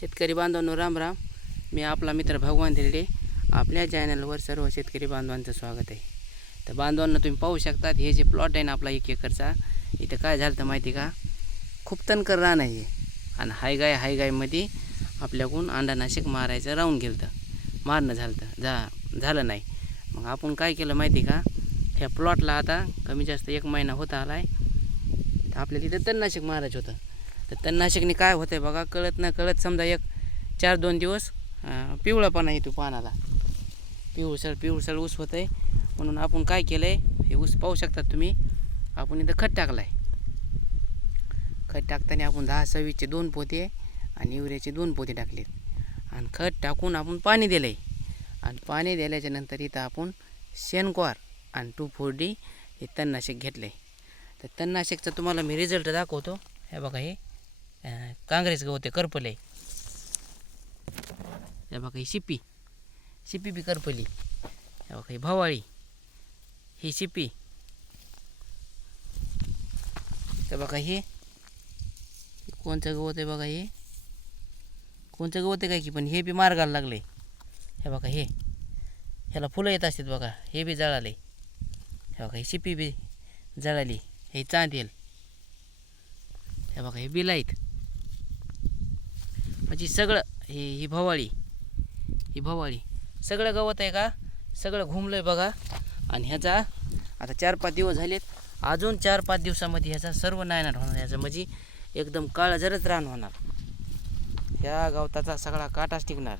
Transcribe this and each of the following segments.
शेतकरी बांधवांनो राम राम. मी आपला मित्र भगवान धिरडे आपल्या चॅनलवर सर्व शेतकरी बांधवांचं स्वागत आहे. तर बांधवांना तुम्ही पाहू शकतात हे जे प्लॉट आहे ना आपला एक एकरचा इथं काय झालं तर माहिती का? खूप तणकर रान आहे आणि हायगाय हायगायमध्ये आपल्याकडून अंडानाशक मारायचं राहून गेलं तर मारणं झालं तर जा झालं नाही. मग आपण काय केलं माहिती का? ह्या प्लॉटला आता कमी जास्त एक महिना होता आला आहे तर आपल्याला तिथं तणनाशक मारायचं होतं. तर तणनाशकने काय होतं आहे बघा कळत ना कळत समजा एक चार दोन दिवस अं, पिवळापणा येतो पानाला. पिवळसर पिवळसर ऊस होतं आहे म्हणून आपण काय केलं आहे हे ऊस पाहू शकतात तुम्ही. आपण इथं खत टाकलं आहे खत टाकताना आपण दहा सव्वीसचे दोन पोते आणि युरियाचे दोन पोते टाकलेत. आणि खत टाकून आपण पाणी दिलं आहे आणि पाणी दिल्याच्या नंतर इथं आपण शेणक्वार आणि टू फोर डी हे तणनाशक घेतलं आहे तर तणनाशकचा तुम्हाला मी रिझल्ट दाखवतो. हे बघा हे. काँग्रेस गवत आहे करपले. हे बघा ही शिपी. शिपी बी करपली. हे बघा ही भवाळी. ही शिपी. हे बघा हे. कोणचं गवत आहे बघा हे? कोणचं गवत आहे काय की पण हे बी मार्गाला लागले. हे बघा हे. ह्याला फुलं येत असतात बघा हे बी जळाले. हे बघा ही शिपी बी जळाली. हे चांदेल. हे बघा हे बिलाईत. म्हणजे सगळं हे ही भवाळी ही भवाळी. सगळं गवत आहे का? सगळं घुमलं आहे बघा. आणि ह्याचा आता चार पाच दिवस झालेत. अजून चार पाच दिवसामध्ये ह्याचा सर्व नायनाट होणार. ह्याचं म्हणजे एकदम काळं जरच रान होणार. ह्या गवताचा सगळा काटाच टिकणार.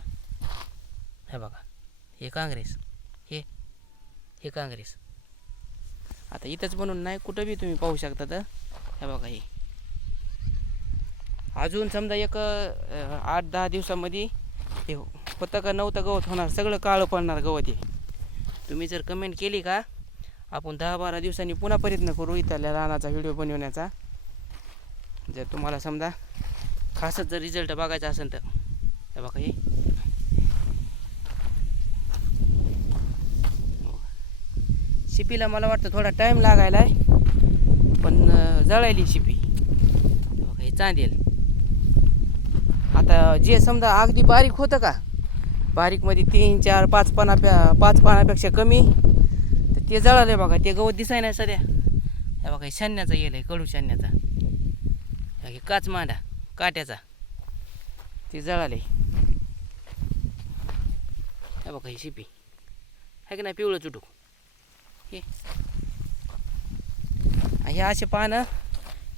हे बघा. हे काँग्रेस. हे हे काँग्रेस. आता इथंच म्हणून नाही कुठं बी तुम्ही पाहू शकता तर. हे बघा हे. अजून समजा एक आठ दहा दिवसामध्ये हे होतं का नव्हतं गवत होणार सगळं काळं पडणार गवत हे. तुम्ही जर कमेंट केली का आपण दहा बारा दिवसांनी पुन्हा प्रयत्न करू इथल्या रानाचा व्हिडिओ बनवण्याचा. जर तुम्हाला समजा खासच जर रिझल्ट बघायचा असेल तर. हे बघा हे. शिपीला मला वाटतं थोडा टाईम लागायला आहे पण जळायली शिपी. बघा हे चांदेल. आता जे समजा अगदी बारीक होतं का? बारीकमध्ये तीन चार पाच पाना पाच पानापेक्षा कमी. तर ते जळालं आहे बघा ते गवत दिसाय नाही सध्या. हे बघा हे शान्याचा आहे कडू शान्याचा. हे काच मांडा काट्याचा. ते जळाले हे बघा ही शिपी. आहे की नाही पिवळं चुटूक. हे. हे असे पानं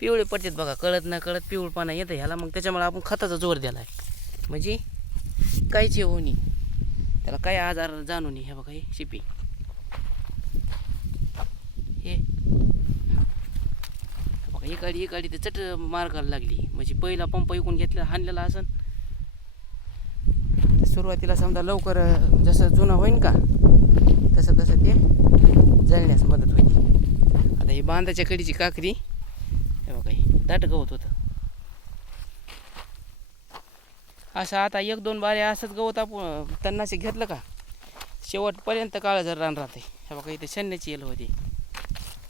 पिवळे पडतात बघा कळत ना कळत पिवळ येतं ह्याला. मग त्याच्यामुळे आपण खताचा जोर दिला आहे म्हणजे काहीच हे नाही त्याला काय आजार जाणून हे बघा हे शिपी. हे. हे बघा ही गाडी ही गाडी तर चट मार्गाला लागली. म्हणजे पहिला पंप विकून घेतला हाणलेला असन. सुरुवातीला समजा लवकर जसं जुनं होईन का तसं तसं ते जळण्यास मदत होईल. आता ही बांधाच्या कडीची काकरी दाट गवत होतं. असं आता एक दोन बारे असंच गवत आपण तन्नाशे घेतलं का? शेवटपर्यंत काळं जर रान राहते हे बघा इथे शन्याची येल होती.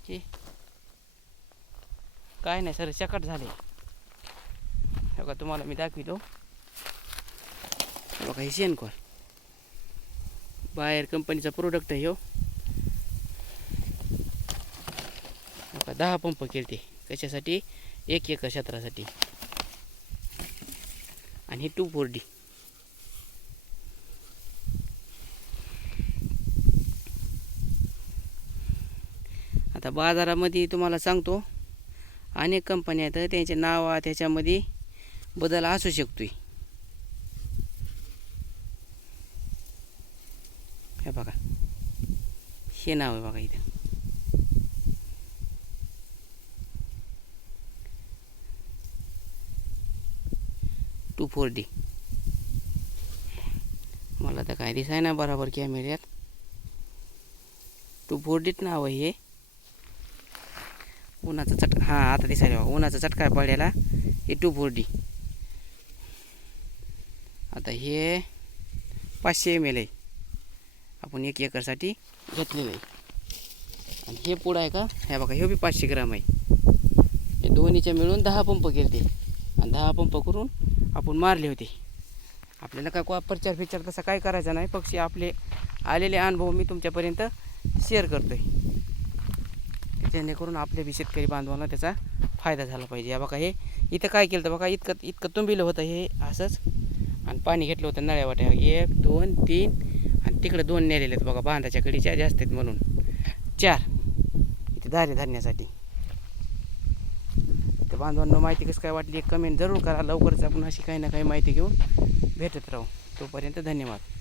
की काय नाही सर चकट झाले. हे बघा तुम्हाला मी दाखवितो. बघा हे शेणखोर बाहेर कंपनीचा प्रोडक्ट आहे हो. दहा पंप केले कशासाठी एक एका क्षेत्रासाठी. आणि टू फोर डी आता बाजारामध्ये तुम्हाला सांगतो अनेक कंपन्या आहेत त्यांचे नाव त्याच्यामध्ये बदल असू शकतोय. हे बघा. हे नाव आहे बघा इथं. डी मला तर काय दिसाय ना बरोबर कॅमेऱ्यात टू फोर डीत नाव हे. उन्हाचा चटका हां आता दिसायला बघा उन्हाचा चटका पडलेला. हे टू फोर डी आता हे पाचशे एम एल आहे. आपण एक एकरसाठी घेतलेलं आहे. आणि हे पुढं आहे का? हे बघा हे बी पाचशे ग्राम आहे. हे दोन्हीच्या मिळून दहा पंप केले आणि दहा पंप करून आपण मारले होते. आपल्याला काय को प्रचार फिचार तसा काय करायचा नाही. पक्षी आपले आलेले अनुभव मी तुमच्यापर्यंत शेअर करतो आहे जेणेकरून आपल्या बी शेतकरी बांधवांना त्याचा फायदा झाला पाहिजे. या बघा हे इथं काय केलं तर बघा इतकं इतकं तुंबिलं होतं हे असंच. आणि पाणी घेतलं होतं नळ्या वाट्या. एक दोन तीन. आणि तिकडं दोन नेलेले आहेत बघा बांधाच्या कडीच्या जास्त आहेत म्हणून. चार. इथे धारे धरण्यासाठी. बांधवांना माहिती कसं काय वाटली एक कमेंट जरूर करा. लवकरच आपण अशी काही ना काही माहिती घेऊन भेटत राहू. तोपर्यंत धन्यवाद.